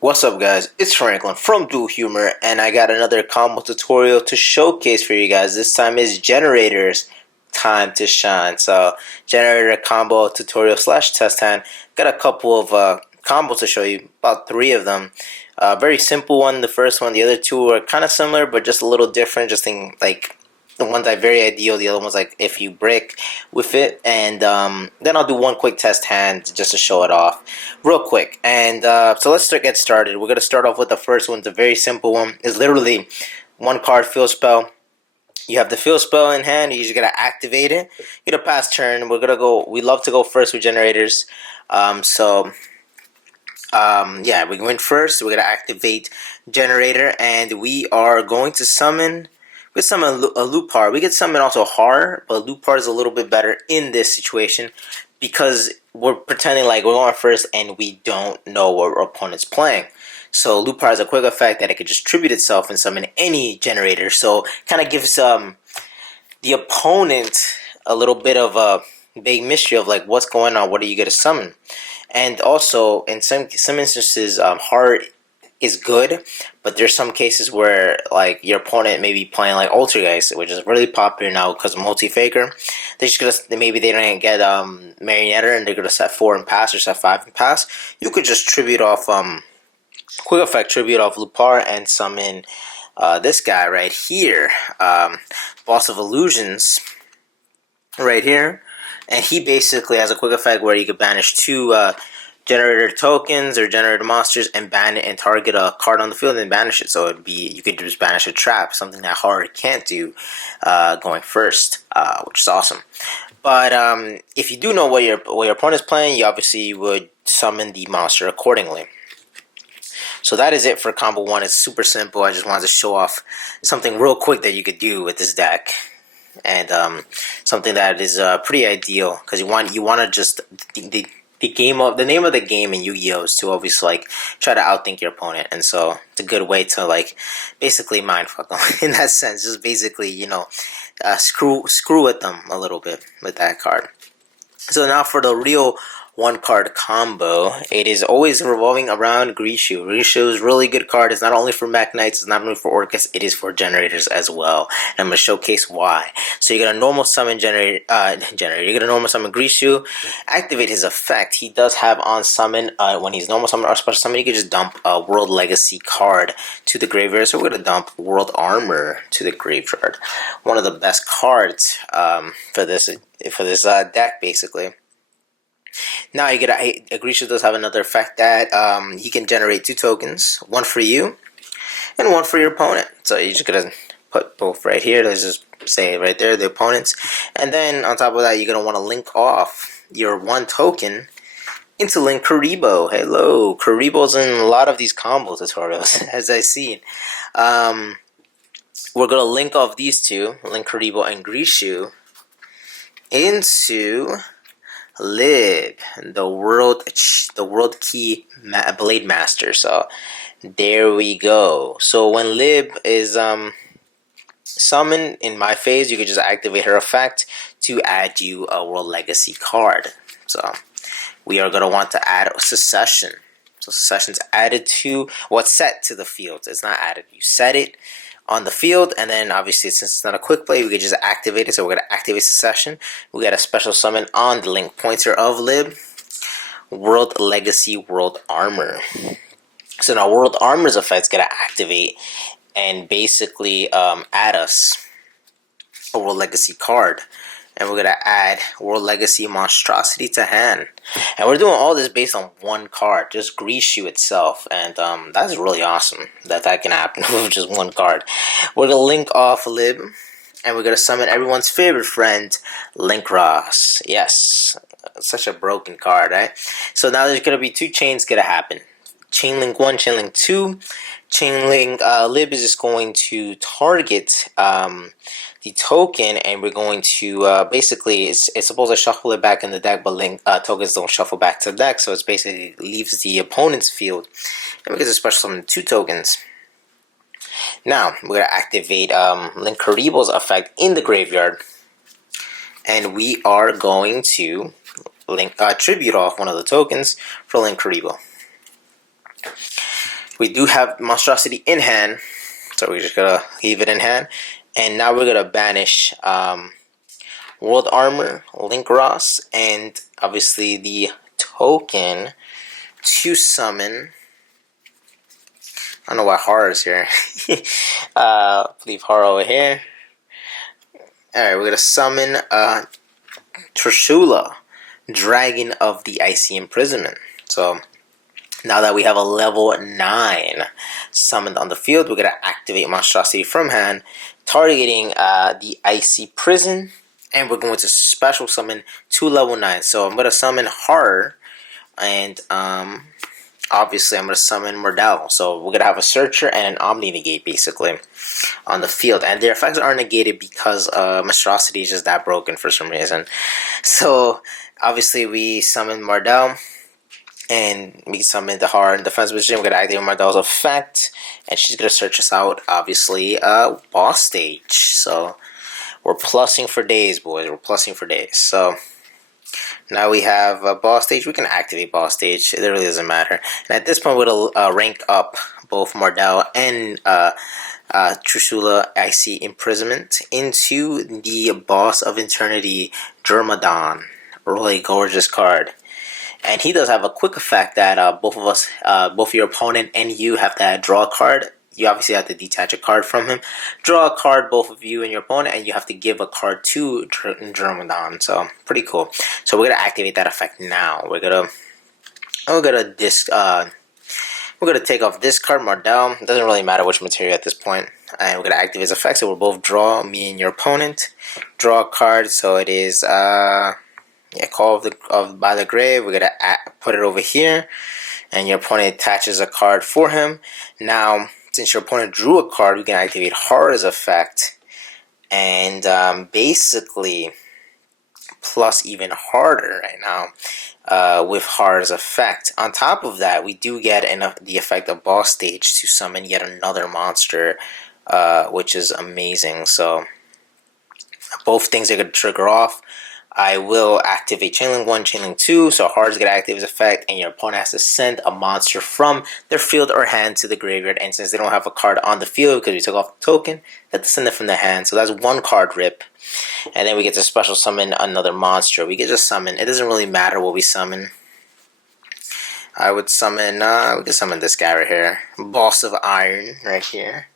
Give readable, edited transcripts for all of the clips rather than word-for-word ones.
What's up, guys? It's Franklin from Duel Humor, and I got another combo tutorial to showcase for you guys. This time is Generaider's time to shine. So, Generaider Combo tutorial slash test hand. Got a couple of combos to show you, about 3 of them. Very simple one, the first one. The other 2 are kind of similar, but just a little different. Just think like the one's like very ideal. The other one's like if you break with it, and then I'll do one quick test hand just to show it off, real quick. And so let's get started. We're gonna start off with the first one. It's a very simple one. It's literally 1 card field spell. You have the field spell in hand. You just gotta activate it. Get a pass turn. We're gonna go. We love to go first with generators. Yeah, we went first. We're gonna activate Generaider, and we are going to summon. We summon a Lupar. We could summon also Har, but Lupar is a little bit better in this situation because we're pretending like we're going first and we don't know what our opponent's playing. So Lupar has a quick effect that it could just tribute itself and summon any generator. So kind of gives the opponent a little bit of a big mystery of like what's going on. What are you going to summon? And also in some instances, Har is good, but there's some cases where like your opponent may be playing like Altergeist, which is really popular now because of multi-faker. They're just gonna maybe they don't get Marionetter and they're gonna set 4 and pass or set 5 and pass. You could just tribute off quick effect tribute off Lupar and summon this guy right here, Boss of Illusions, right here, and he basically has a quick effect where you could banish 2 generator tokens or generator monsters and ban it and target a card on the field and banish it. So it'd be you could just banish a trap, something that Hard can't do going first, which is awesome. But if you do know what your opponent is playing, you obviously would summon the monster accordingly. So that is it for combo 1. It's super simple. I just wanted to show off something real quick that you could do with this deck, and something that is pretty ideal because you want to just the name of the game in Yu-Gi-Oh is to always like try to outthink your opponent, and so it's a good way to like basically mindfuck them in that sense. Just basically screw with them a little bit with that card. So now for the real 1-card combo, it is always revolving around Grishu. Grishu is a really good card. It's not only for Mech Knights, it's not only for Orcus, it is for generators as well. And I'm going to showcase why. So you're going to normal summon You're going to normal summon Grishu, activate his effect. He does have on summon, when he's normal summon or special summon, you can just dump a World Legacy card to the graveyard. So we're going to dump World Armor to the graveyard. One of the best cards for this deck, basically. Now you get Grisha does have another effect that he can generate 2 tokens, 1 for you and 1 for your opponent. So you're just gonna put both right here. Let's just say right there, the opponents, and then on top of that, you're gonna want to link off your 1 token into Link Karibo. Hello, Karibo's in a lot of these combo tutorials, as I see. We're gonna link off these 2, Link Karibo and Grishu, into Lib, the world key blade master. So there we go. So when Lib is summoned in my phase, you can just activate her effect to add you a World Legacy card. So we are going to want to add Secession. So Secession's added to what's set to the field. It's not added. You set it on the field, and then obviously since it's not a quick play, we could just activate it. So we're going to activate Secession. We got a special summon on the link pointer of Lib, World Legacy World Armor. So now World Armor's effect is going to activate and basically add us a World Legacy card. And we're going to add World Legacy Monstrosity to hand. And we're doing all this based on 1 card, just Grishu itself. And that's really awesome that can happen with just 1 card. We're going to link off Lib, and we're going to summon everyone's favorite friend, Link Ross. Yes, such a broken card, right? So now there's going to be 2 chains going to happen. Chain Link 1, Chain Link 2. Chain Link Lib is just going to target the token, and we're going to basically it's supposed to shuffle it back in the deck, but Link tokens don't shuffle back to the deck, so it's basically leaves the opponent's field, and we get a special summon 2 tokens. Now we're gonna activate Link Karibo's effect in the graveyard, and we are going to tribute off 1 of the tokens for Link Karibo. We do have Monstrosity in hand, so we're just gonna leave it in hand. And now we're gonna banish World Armor, Link Ross, and obviously the token to summon. I don't know why horror is here. Leave horror over here. Alright, we're gonna summon Trishula, Dragon of the Icy Imprisonment. So now that we have a level 9 summoned on the field, we're gonna activate Monstrosity from hand, targeting the Icy Prison, and we're going to special summon 2 level 9. So I'm gonna summon Horror, and obviously I'm gonna summon Mordell. So we're gonna have a Searcher and an Omni Negate basically on the field, and their effects are negated because Monstrosity is just that broken for some reason. So obviously we summon Mordell, and we summon the Horror in defense position. We're gonna activate Mordell's effect, and she's gonna search us out. Obviously, boss stage. So we're plussing for days, boys. We're plussing for days. So now we have a boss stage. We can activate boss stage. It really doesn't matter. And at this point, we'll rank up both Mordell and Trishula Icy Imprisonment into the Boss of Eternity, Germadon. Really gorgeous card. And he does have a quick effect that both of us, both your opponent and you, have to draw a card. You obviously have to detach a card from him. Draw a card, both of you and your opponent, and you have to give a card to Germadon. So pretty cool. So we're gonna activate that effect now. We're gonna take off this card, Mordell. It doesn't really matter which material at this point. And we're gonna activate his effect. So we'll both draw, me and your opponent. Draw a card. So it is Call of by the Grave. We're gonna put it over here, and your opponent attaches a card for him. Now, since your opponent drew a card, we can activate Horror's effect, and basically plus even harder right now with Horror's effect. On top of that, we do get the effect of boss stage to summon yet another monster, which is amazing. So both things are going to trigger off. I will activate Chainlink 1, Chainlink 2, so Horror's going to activate his effect, and your opponent has to send a monster from their field or hand to the graveyard, and since they don't have a card on the field because we took off the token, they have to send it from the hand, so that's one card rip. And then we get to special summon another monster. We get to summon, it doesn't really matter what we summon. I would summon, we can summon this guy right here, Boss of Iron right here.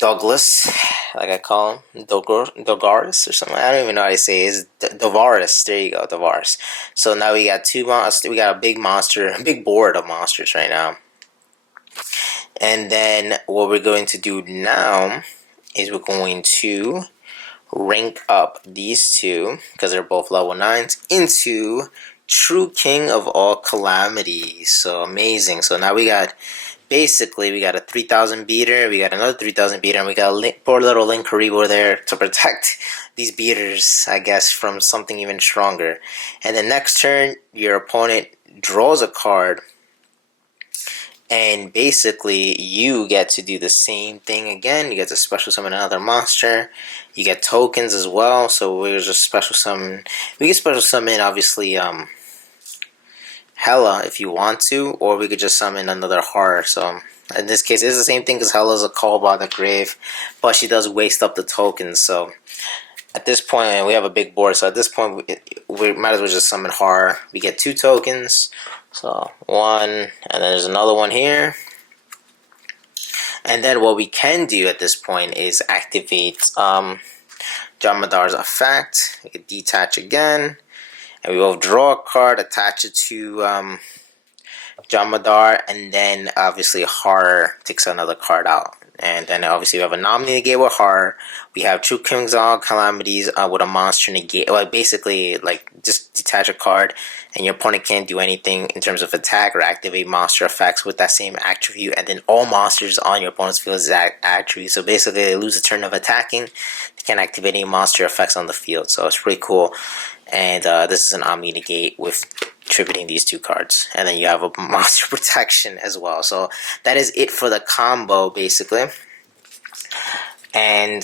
Douglas, like I call him, Dogaris or something. I don't even know how to say it. It's Dovaris. There you go, Dovaris. So now we got we got a big monster, a big board of monsters right now. And then what we're going to do now is we're going to rank up these two, because they're both level 9s, into True King of all calamities. So amazing. So now we got, basically, we got a 3,000 beater, we got another 3,000 beater, and we got a poor little Linkuriboh there to protect these beaters, I guess, from something even stronger. And then next turn, your opponent draws a card, and basically, you get to do the same thing again. You get to special summon another monster. You get tokens as well, so we're just special summon. We can special summon, obviously, Hela if you want to, or we could just summon another Horror. So in this case, it's the same thing because Hela's a Call by the Grave, but she does waste up the tokens. So at this point, we have a big board. So at this point, we might as well just summon Horror. We get 2 tokens. So 1, and then there's another one here. And then what we can do at this point is activate Jamadar's effect. We can detach again. And we will draw a card, attach it to Jamadar, and then obviously Horror takes another card out. And then obviously we have a Omni Negate with Horror. We have True King's All Calamities with a monster negate. Well, basically, like, just detach a card, and your opponent can't do anything in terms of attack or activate monster effects with that same attribute. And then all monsters on your opponent's field is that attribute. So basically, they lose a turn of attacking. They can't activate any monster effects on the field. So it's pretty cool. And this is an Omni Negate with attributing these 2 cards, and then you have a monster protection as well. So that is it for the combo, basically. And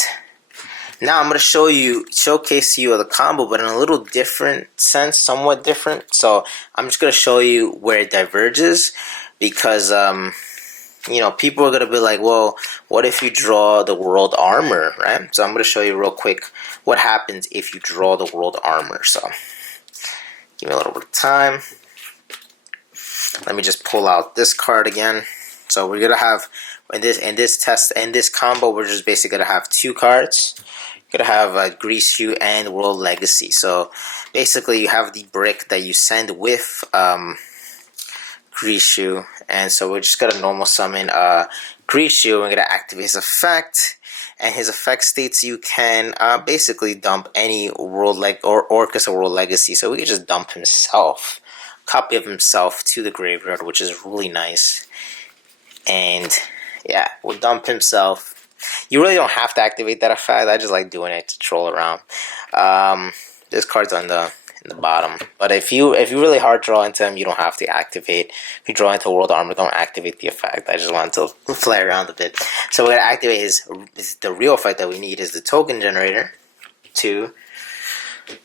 now I'm going to showcase you the combo, but in a little different sense, somewhat different. So I'm just going to show you where it diverges, because people are gonna be like, well, what if you draw the World Armor, right? So I'm gonna show you real quick what happens if you draw the World Armor. So give me a little bit of time. Let me just pull out this card again. So we're gonna have in this combo, we're just basically gonna have two cards. You're gonna have Yugioh and World Legacy. So basically, you have the brick that you send with Yugioh, and so we're just gonna normal summon Yugioh. We're gonna activate his effect, and his effect states you can basically dump any Orcus or World Legacy. So we can just dump himself, copy of himself to the graveyard, which is really nice. And yeah, we'll dump himself. You really don't have to activate that effect. I just like doing it to troll around. This card's in the bottom. But if you really hard draw into him, you don't have to activate. If you draw into World Armor, don't activate the effect. I just wanted to play around a bit. So we're gonna activate the real effect that we need is the token generator. 2.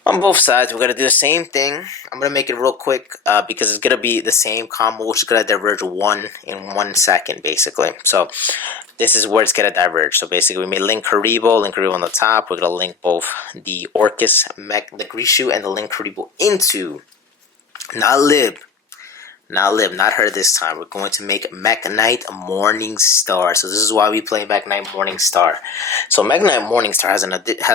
On both sides, we're going to do the same thing. I'm going to make it real quick because it's going to be the same combo, which is going to diverge 1 in 1 second, basically. So this is where it's going to diverge. So basically, we made Link Karibo on the top. We're going to link both the Orcus, the Yugioh, and the Link Karibo into, not her this time. We're going to make Mech Knight Morningstar. So this is why we play Mech Knight Morningstar. So Mech Knight Morningstar has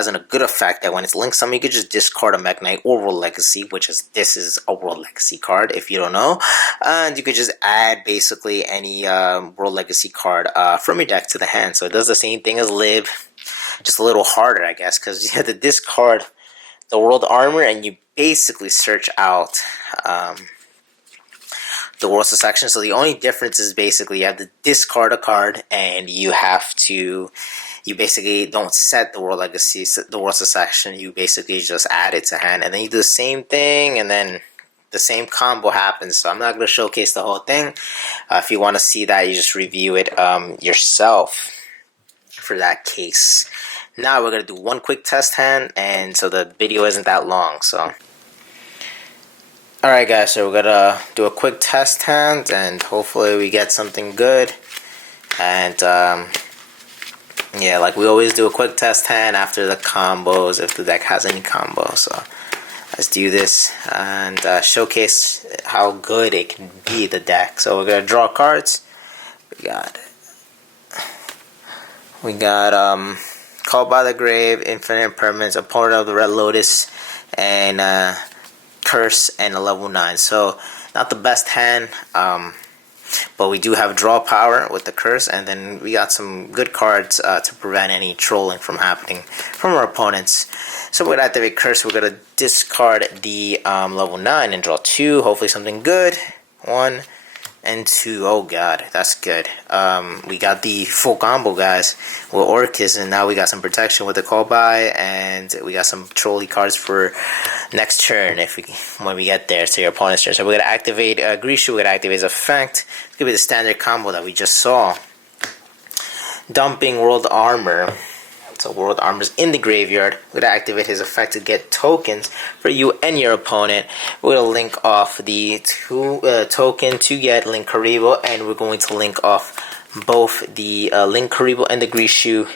a good effect that when it's linked something, you can just discard a Mech Knight or World Legacy, this is a World Legacy card if you don't know. And you could just add basically any World Legacy card from your deck to the hand. So it does the same thing as Live, just a little harder, I guess, because you have to discard the World Armor and you basically search out the World Section. So the only difference is basically you have to discard a card and you basically don't set the World Legacy, the World Section. You basically just add it to hand, and then you do the same thing, and then the same combo happens. So I'm not going to showcase the whole thing. If you want to see that, you just review it yourself for that case. Now we're going to do one quick test hand, and so the video isn't that long. So alright guys, so we're gonna do a quick test hand and hopefully we get something good. And yeah, like we always do a quick test hand after the combos if the deck has any combos. So let's do this and showcase how good it can be, the deck. So we're gonna draw cards. We got Called by the Grave, Infinite Impermanence, Opponent of the Red Lotus, and Curse, and a level 9. So not the best hand, but we do have draw power with the Curse, and then we got some good cards to prevent any trolling from happening from our opponents. So we're gonna activate Curse. We're gonna discard the level 9 and draw 2. Hopefully something good. 1 and 2. Oh god, that's good. We got the full combo, guys, with Orcus, and now we got some protection with the call by, and we got some trolley cards for next turn when we get there to your opponent's turn. So we're gonna activate Yugioh. We're gonna activate his effect. It's gonna be the standard combo that we just saw. Dumping World Armor. So World Armor's in the graveyard. We're going to activate his effect to get tokens for you and your opponent. We're going to link off the token to get Link Karibo, and we're going to link off both the Link Karibo and the Yugioh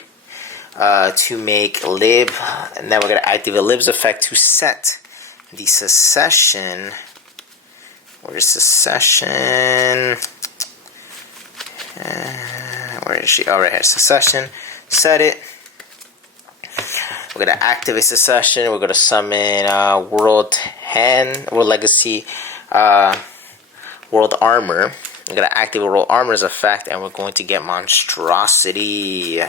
to make Lib. And then we're going to activate Lib's effect to set the Secession. Where's Secession? Where is she? Oh, right here. Secession. Set it. We're going to activate Secession. We're going to summon World Legacy, World Armor. We're going to activate World Armor's effect, and we're going to get Monstrosity.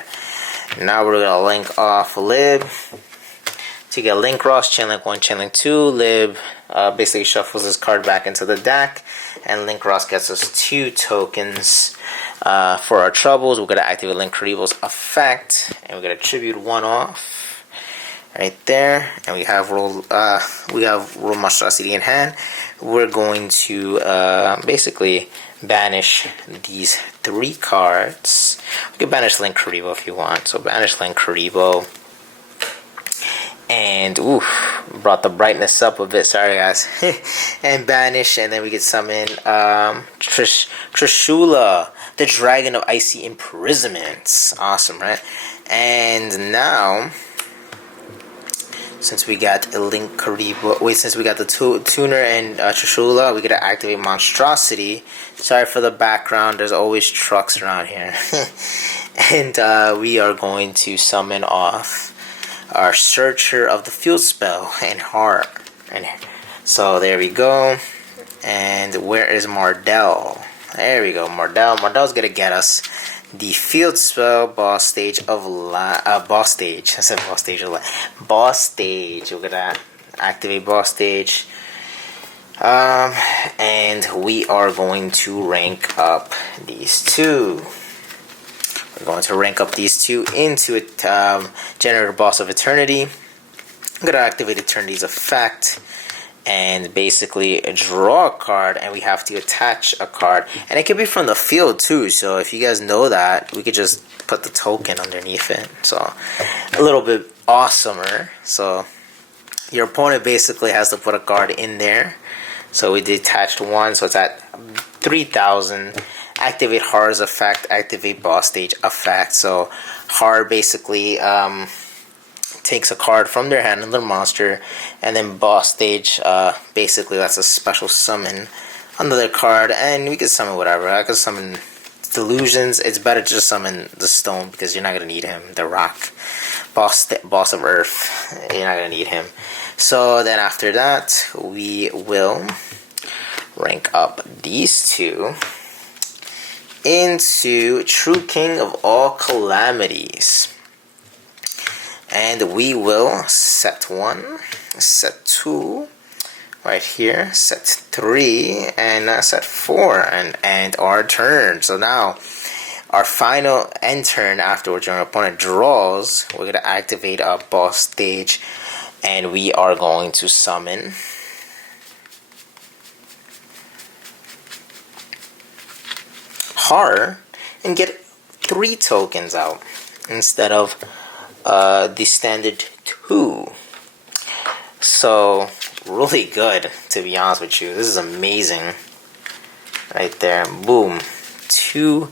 Now we're going to link off Lib to get Link Ross, Chain Link 1, Chain Link 2. Lib basically shuffles this card back into the deck, and Link Ross gets us 2 tokens. For our troubles, we're going to activate Link Karibo's effect, and we're going to tribute 1 off right there, and we have World Monstrosity in hand. We're going to basically banish these 3 cards. We can banish Link Karibo if you want. So banish Link Karibo. And brought the brightness up a bit, sorry guys. And banish, and then we can summon Trishula. the Dragon of Icy Imprisonment. Awesome, right? And now, since we got a Link Karibo, since we got the Tuner and Trishula, we gotta activate Monstrosity. Sorry for the background, there's always trucks around here. And we are going to summon off our Searcher of the Field spell and Heart. And so there we go. And where is Mardell? There we go, Mardell. Mardell's gonna get us the field spell boss stage of boss stage. I said boss stage of boss stage. We're gonna activate boss stage. And we are going to rank up these two. We're going to rank up these two into a Generator Boss of Eternity. I'm gonna activate Eternity's effect and basically draw a card, and we have to attach a card, and it could be from the field too. So if you guys know that, we could just put the token underneath it, so a little bit awesomer. So your opponent basically has to put a card in there. So we detached one, so it's at 3,000. Activate Horror's effect, activate boss stage effect. So Horror basically takes a card from their hand, another monster, and then boss stage basically that's a special summon another card, and we can summon whatever. I can summon Delusions. It's better to just summon the Stone because you're not gonna need him. The Rock, boss of Earth, you're not gonna need him. So then after that, we will rank up these two into True King of All Calamities. And we will set 1, set 2, right here, set 3, and set 4, and our turn. So now, our final end turn afterwards, when our opponent draws, we're going to activate our boss stage, and we are going to summon Horror and get 3 tokens out instead of the standard 2. So really good, to be honest with you. This is amazing right there. Boom, 2.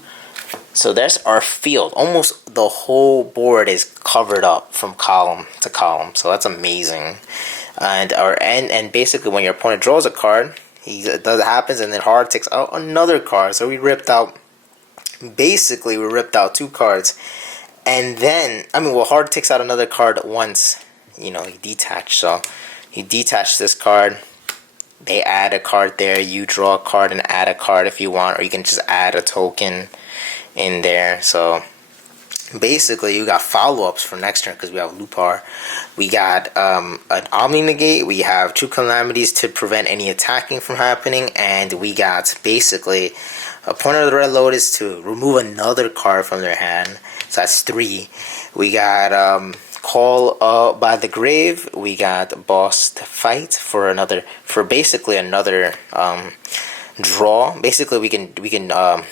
So there's our field. Almost the whole board is covered up from column to column, so that's amazing. And and basically when your opponent draws a card, that happens, and then Hard takes out another card. So we ripped out 2 cards. And then, Hard takes out another card once, he detached. So, you detach this card, they add a card there, you draw a card and add a card if you want, or you can just add a token in there. So, basically, you got follow-ups for next turn because we have Lupar. We got an Omni Negate, we have True Calamities to prevent any attacking from happening, and we got, basically, opponent of the Red Lotus to remove another card from their hand. So that's 3. We got Call by the Grave. We got Boss Fight for basically another draw. Basically, we can reactivate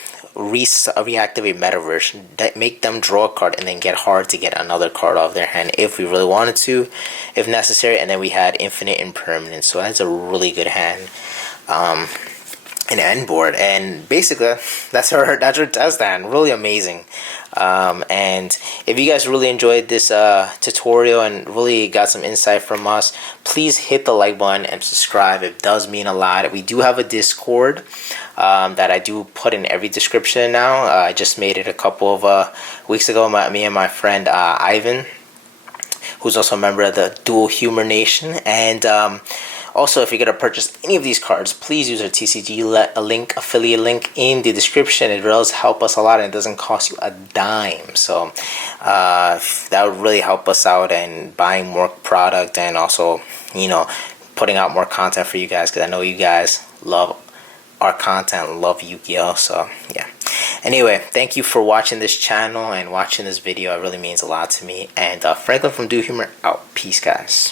Metaverse, make them draw a card, and then get Hard to get another card off their hand if we really wanted to, if necessary. And then we had Infinite Impermanence. So that's a really good hand. An end board, and basically that's our test hand. Really amazing. And if you guys really enjoyed this tutorial and really got some insight from us, please hit the like button and subscribe. It does mean a lot. We do have a Discord that I do put in every description now. I just made it a couple of weeks ago. Me and my friend Ivan, who's also a member of the Duel Humor Nation, and also, if you're going to purchase any of these cards, please use our TCG affiliate link in the description. It does help us a lot, and it doesn't cost you a dime. So that would really help us out in buying more product, and also, putting out more content for you guys, because I know you guys love our content, love Yu-Gi-Oh! So yeah. Anyway, thank you for watching this channel and watching this video. It really means a lot to me. And Franklin from Do Humor out. Peace, guys.